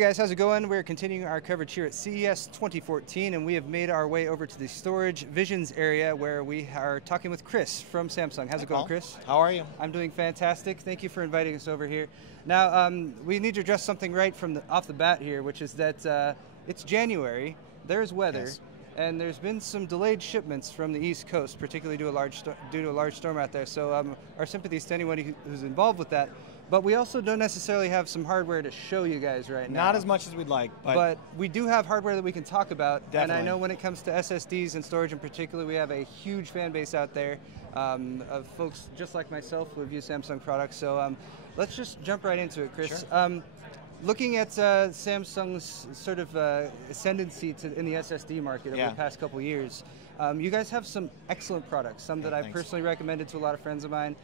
guys, how's it going? We're continuing our coverage here at CES 2014, and we have made our way over to the storage visions area where we are talking with Chris from Samsung. How's it going, Chris? How are you? I'm doing fantastic. Thank you for inviting us over here. Now, we need to address something right from off the bat here, which is that it's January, there's weather, Yes. and there's been some delayed shipments from the East Coast, particularly due to a large storm out there. So our sympathies to anyone who's involved with that. But we also don't necessarily have some hardware to show you guys right now. Not as much as we'd like, but we do have hardware that we can talk about. Definitely. And I know when it comes to SSDs and storage in particular, we have a huge fan base out there of folks just like myself who have used Samsung products. So let's just jump right into it, Chris. Sure. Looking at Samsung's sort of ascendancy in the SSD market over the past couple years, you guys have some excellent products, some that I've personally recommended to a lot of friends of mine,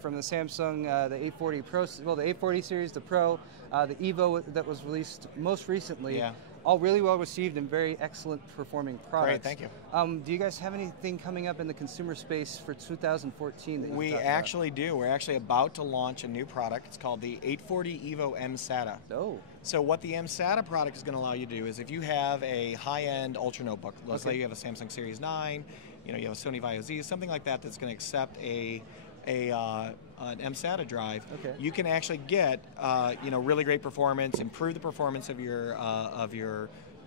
from the Samsung, the 840 Pro, well, the 840 series, the Pro, the Evo that was released most recently. All really well received and very excellent performing products. Great, thank you. Do you guys have anything coming up in the consumer space for 2014 that you We actually do. We're actually about to launch a new product. It's called the 840 Evo M SATA. Oh. So what the M SATA product is going to allow you to do is if you have a high-end ultra notebook, let's say you have a Samsung Series 9, you have a Sony Vaio Z, something like that that's going to accept an M SATA drive, you can actually get really great performance, improve the performance of your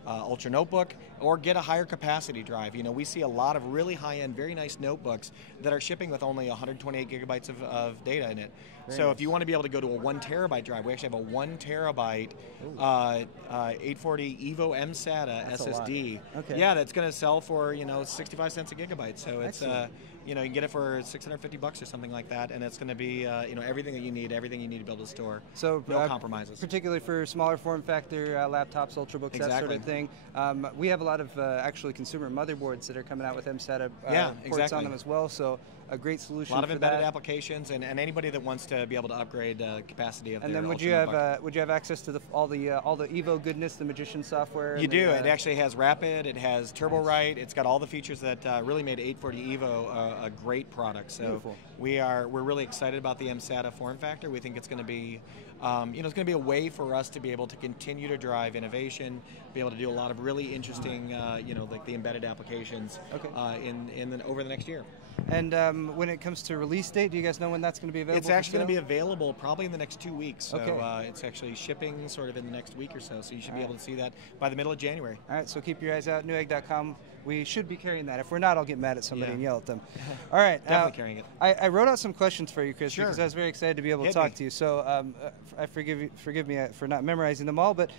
ultra notebook, or get a higher capacity drive. We see a lot of really high-end, very nice notebooks that are shipping with only 128 gigabytes of data in it. So if you want to be able to go to a 1 terabyte drive, we actually have a 1 terabyte 840 Evo M SATA SSD. Yeah, that's going to sell for 65 cents a gigabyte. So it's you can get it for $650 or something like that, and it's going to be everything that you need, everything you need to be able to store. So no compromises. Particularly for smaller form factor laptops, ultrabooks, that sort of thing. We have a lot of actually consumer motherboards that are coming out with M SATA ports on them as well. So a great solution. A lot of embedded applications, and anybody that wants to be able to upgrade capacity of their then would you have access to all the Evo goodness, the Magician software? You do. It actually has Rapid. It has TurboWrite. It's got all the features that really made 840 Evo a great product. So we're really excited about the M SATA form factor. We think it's going to be it's going to be a way for us to be able to continue to drive innovation, be able to do a lot of really interesting like the embedded applications over the next year. And when it comes to release date, do you guys know when that's going to be available? It's actually going to be available probably in the next 2 weeks. So it's actually shipping sort of in the next week or so. So you should be able to see that by the middle of January. All right, so keep your eyes out, Newegg.com. We should be carrying that. If we're not, I'll get mad at somebody and yell at them. All right. Definitely carrying it. I wrote out some questions for you, Chris, because I was very excited to be able to talk to you. So I forgive me for not memorizing them all, but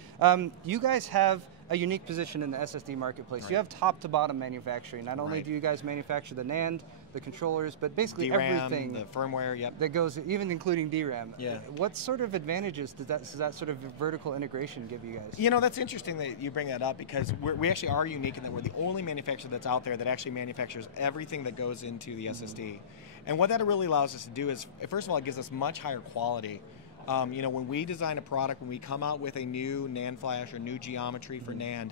you guys have a unique position in the SSD marketplace. You have top-to-bottom manufacturing. Not only do you guys manufacture the NAND, the controllers, but basically DRAM, everything. The firmware, that goes, even including DRAM. Yeah. What sort of advantages does that sort of vertical integration give you guys? That's interesting that you bring that up, because we actually are unique in that we're the only manufacturer that's out there that actually manufactures everything that goes into the SSD. And what that really allows us to do is, first of all, it gives us much higher quality. When we design a product, when we come out with a new NAND flash or new geometry for NAND,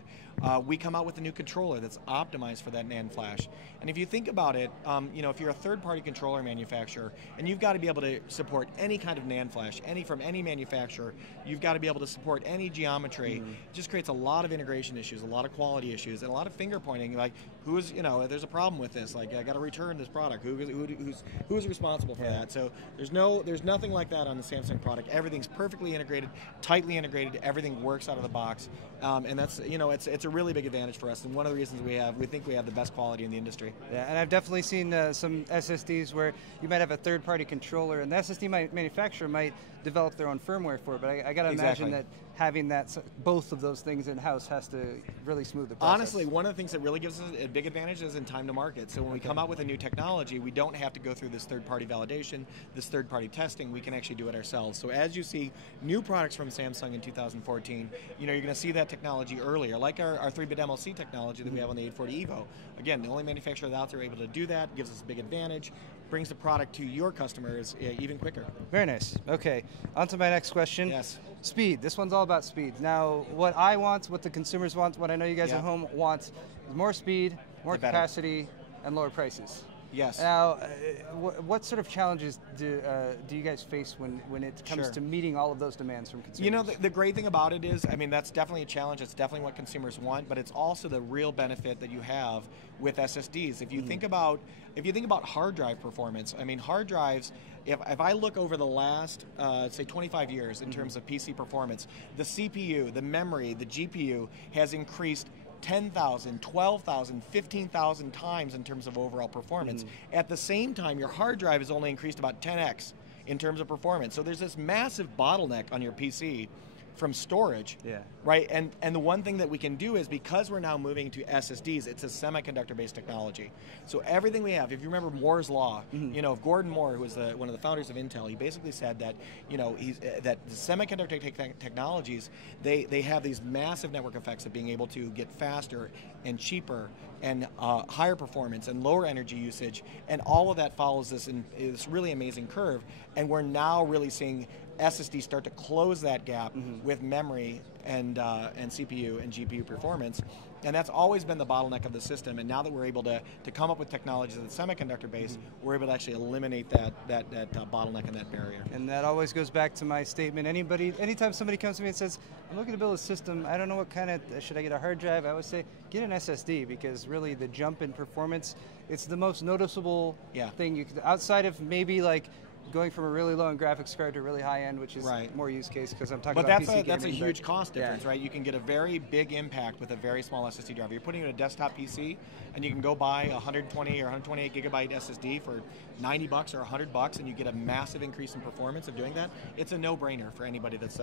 we come out with a new controller that's optimized for that NAND flash. And if you think about it, if you're a third-party controller manufacturer and you've got to be able to support any kind of NAND flash, from any manufacturer, you've got to be able to support any geometry. It just creates a lot of integration issues, a lot of quality issues, and a lot of finger pointing. Like, who's, there's a problem with this. Like, I got to return this product. Who's responsible for that? So there's nothing like that on the Samsung product. Everything's perfectly integrated, tightly integrated. Everything works out of the box, and that's it's a really big advantage for us. And one of the reasons we think we have the best quality in the industry. Yeah, and I've definitely seen some SSDs where you might have a third-party controller, and the SSD manufacturer might develop their own firmware for it. But I got to imagine that having both of those things in-house has to really smooth the process. Honestly, one of the things that really gives us a big advantage is in time to market. So when we come out with a new technology, we don't have to go through this third-party validation, this third-party testing. We can actually do it ourselves. So as you see new products from Samsung in 2014, you're going to see that technology earlier, like our 3-bit MLC technology that we have on the 840 Evo. Again, the only manufacturer out there able to do that, gives us a big advantage, brings the product to your customers even quicker. Very nice. Okay, on to my next question. Yes. Speed. This one's all about speed. Now, what I want, what the consumers want, what I know you guys at home want, is more speed, more capacity, and lower prices. Yes. Now, what sort of challenges do you guys face when it comes to meeting all of those demands from consumers? You know, the great thing about it is, I mean, that's definitely a challenge. It's definitely what consumers want, but it's also the real benefit that you have with SSDs. If you think about hard drive performance, I mean, hard drives. If I look over the last, say, 25 years in terms of PC performance, the CPU, the memory, the GPU has increased 10,000, 12,000, 15,000 times in terms of overall performance. At the same time, your hard drive has only increased about 10x in terms of performance. So there's this massive bottleneck on your PC from storage, right? And the one thing that we can do is, because we're now moving to SSDs, it's a semiconductor-based technology. So everything we have, if you remember Moore's Law, you know, Gordon Moore, who was one of the founders of Intel, he basically said that, you know, that the semiconductor technologies, they have these massive network effects of being able to get faster and cheaper and higher performance and lower energy usage, and all of that follows this really amazing curve. And we're now really seeing SSD start to close that gap with memory and CPU and GPU performance, and that's always been the bottleneck of the system. And now that we're able to come up with technologies that's semiconductor based, we're able to actually eliminate that bottleneck and that barrier. And that always goes back to my statement. Anytime somebody comes to me and says, "I'm looking to build a system, I don't know what kind of, should I get a hard drive?" I always say, get an SSD, because really the jump in performance, it's the most noticeable thing you could, outside of maybe like going from a really low-end graphics card to a really high-end, which is more use case, because I'm talking about PC gaming. But that's a huge cost difference, right? You can get a very big impact with a very small SSD drive. You're putting in a desktop PC, and you can go buy a 120 or 128 gigabyte SSD for $90 or $100, and you get a massive increase in performance of doing that. It's a no-brainer for anybody that's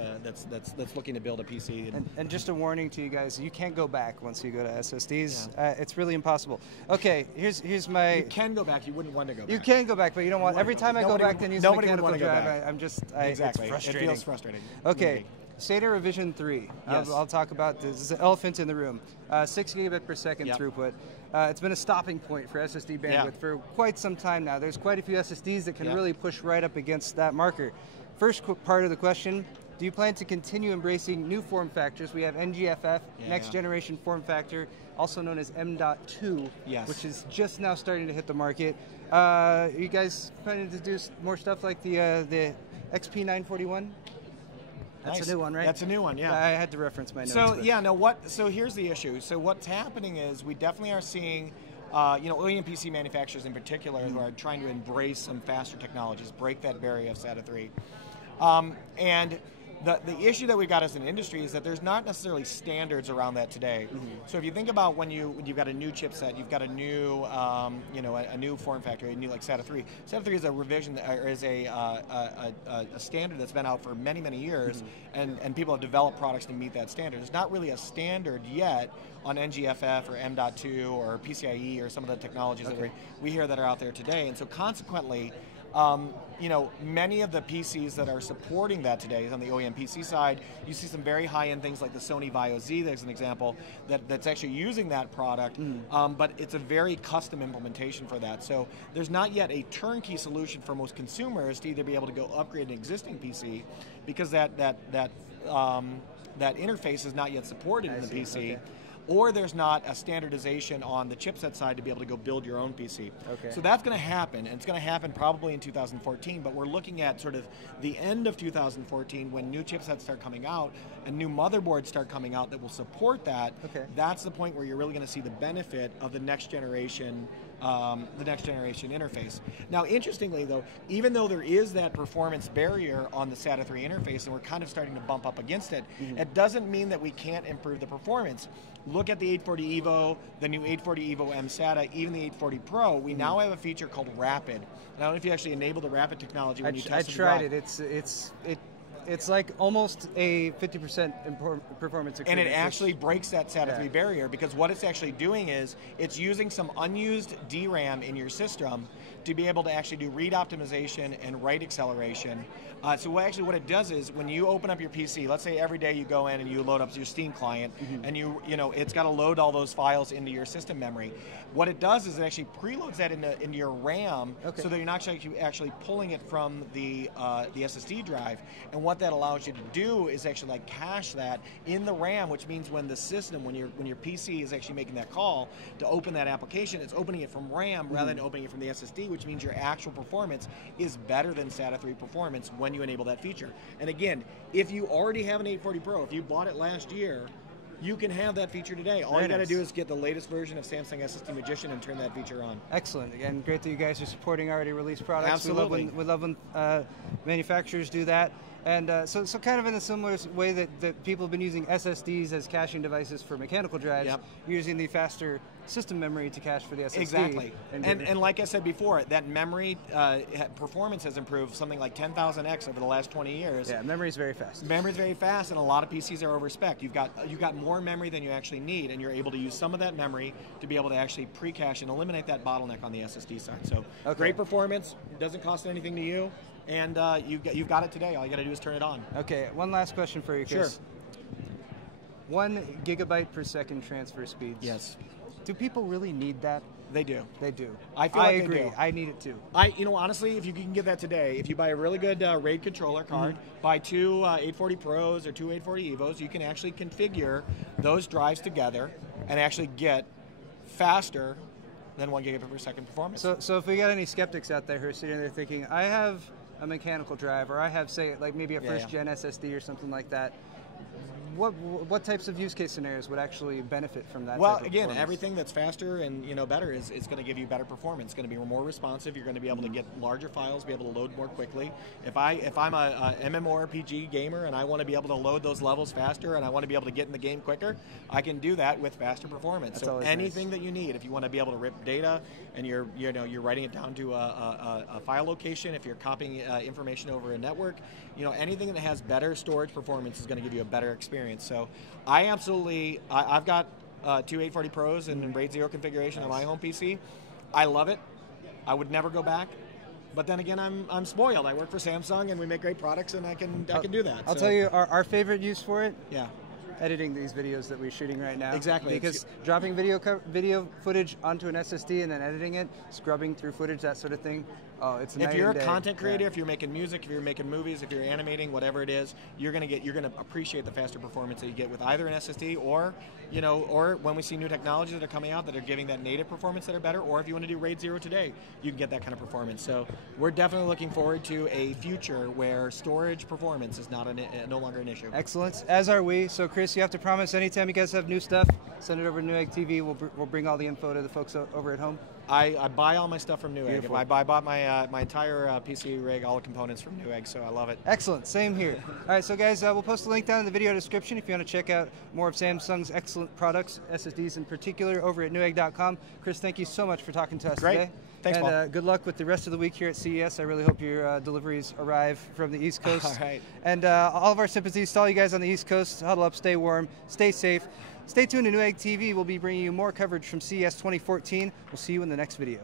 looking to build a PC. And just a warning to you guys: you can't go back once you go to SSDs. It's really impossible. Okay, here's my. You can go back. You wouldn't want to go back. You can go back, but you don't want. Every time I go back, then use a mechanical drive. Exactly. It's frustrating. It feels frustrating. Okay. SATA revision 3. I'll talk about this. This is an elephant in the room. 6 gigabit per second throughput. It's been a stopping point for SSD bandwidth for quite some time now. There's quite a few SSDs that can really push right up against that marker. First part of the question: do you plan to continue embracing new form factors? We have NGFF, next generation form factor, also known as M.2, which is just now starting to hit the market. You guys planning to do more stuff like the XP941? That's a new one, right? That's a new one, yeah. I had to reference my notes. So here's the issue. So what's happening is we definitely are seeing OEM PC manufacturers in particular who are trying to embrace some faster technologies, break that barrier of SATA 3. And the issue that we've got as an industry is that there's not necessarily standards around that today. So if you think about when you've got a new chipset, you've got a new a new form factor, a new like SATA 3. SATA 3 is a revision, or is a standard that's been out for many years, and people have developed products to meet that standard. There's not really a standard yet on NGFF or M.2 or PCIe or some of the technologies that we hear that are out there today, and so consequently, many of the PCs that are supporting that today on the OEM PC side, you see some very high-end things like the Sony Vaio Z, there's an example, that's actually using that product, but it's a very custom implementation for that. So there's not yet a turnkey solution for most consumers to either be able to go upgrade an existing PC, because that interface is not yet supported in the PC. Or there's not a standardization on the chipset side to be able to go build your own PC. So that's going to happen, and it's going to happen probably in 2014, but we're looking at sort of the end of 2014 when new chipsets start coming out and new motherboards start coming out that will support that. That's the point where you're really going to see the benefit of the next generation interface. Now, interestingly though, even though there is that performance barrier on the SATA 3 interface, and we're kind of starting to bump up against it, it doesn't mean that we can't improve the performance. Look at the 840 EVO, the new 840 EVO M SATA, even the 840 Pro. We now have a feature called Rapid. And I don't know if you actually enable the Rapid technology when you test it. I tried it. It's like almost a 50% performance improvement. And it actually breaks that SATA 3 barrier, because what it's actually doing is it's using some unused DRAM in your system to be able to actually do read optimization and write acceleration. So what it does is when you open up your PC, let's say every day you go in and you load up your Steam client, and it's got to load all those files into your system memory. What it does is it actually preloads that into your RAM, so that you're not actually pulling it from the SSD drive. And what what that allows you to do is actually like cache that in the RAM, which means when the system, when your PC is actually making that call to open that application, it's opening it from RAM rather than opening it from the SSD, which means your actual performance is better than SATA 3 performance when you enable that feature. And again, if you already have an 840 Pro, if you bought it last year, you can have that feature today. All you got to do is get the latest version of Samsung SSD Magician and turn that feature on. Excellent. Again, great that you guys are supporting already released products. Absolutely. We love when manufacturers do that. And so kind of in a similar way that people have been using SSDs as caching devices for mechanical drives, using the faster system memory to cache for the SSD. Exactly. And like I said before, that memory performance has improved something like 10,000x over the last 20 years. Yeah, memory is very fast. Memory is very fast, and a lot of PCs are over-spec. You've got more memory than you actually need, and you're able to use some of that memory to be able to actually pre-cache and eliminate that bottleneck on the SSD side. So great performance, doesn't cost anything to you, and you've got it today. All you got to do is turn it on. Okay, one last question for you, Chris. Sure. 1 GB per second transfer speeds. Yes. Do people really need that? They do. They do. I feel like agree. They do. I need it too. Honestly, if you can get that today, if you buy a really good RAID controller card, buy 2 840 Pros or 2 840 Evos, you can actually configure those drives together and actually get faster than 1 gigabit per second performance. So if we got any skeptics out there who are sitting there thinking, I have a mechanical drive, or I have, say, like maybe a first-gen SSD or something like that, what types of use case scenarios would actually benefit from that? Well, again, everything that's faster and better is going to give you better performance. It's going to be more responsive. You're going to be able to get larger files, be able to load more quickly. If I'm a MMORPG gamer and I want to be able to load those levels faster and I want to be able to get in the game quicker, I can do that with faster performance. So anything that you need, if you want to be able to rip data and you're writing it down to a file location, if you're copying information over a network, anything that has better storage performance is going to give you a better experience. So I've got 2 840 Pros in RAID 0 configuration on my home PC. I love it. I would never go back. But then again, I'm spoiled. I work for Samsung and we make great products, and I can do that. I'll tell you our favorite use for it. Yeah. Editing these videos that we're shooting right now. Exactly. Because dropping video footage onto an SSD and then editing it, scrubbing through footage, that sort of thing. Oh, it's night and day. If you're a content creator, if you're making music, if you're making movies, if you're animating, whatever it is, you're gonna appreciate the faster performance that you get with either an SSD or when we see new technologies that are coming out that are giving that native performance that are better, or if you want to do RAID 0 today, you can get that kind of performance. So we're definitely looking forward to a future where storage performance is no longer an issue. Excellent, as are we. So Chris, you have to promise anytime you guys have new stuff, send it over to Newegg TV. We'll bring all the info to the folks over at home. I buy all my stuff from Newegg. Beautiful. I bought my entire PC rig, all the components from Newegg, so I love it. Excellent, same here. All right, so guys, we'll post a link down in the video description if you want to check out more of Samsung's excellent products, SSDs in particular, over at Newegg.com. Chris, thank you so much for talking to us today. Thanks, Paul. And good luck with the rest of the week here at CES. I really hope your deliveries arrive from the East Coast. All right. And all of our sympathies to all you guys on the East Coast. Huddle up, stay warm, stay safe. Stay tuned to Newegg TV. We'll be bringing you more coverage from CES 2014. We'll see you in the next video.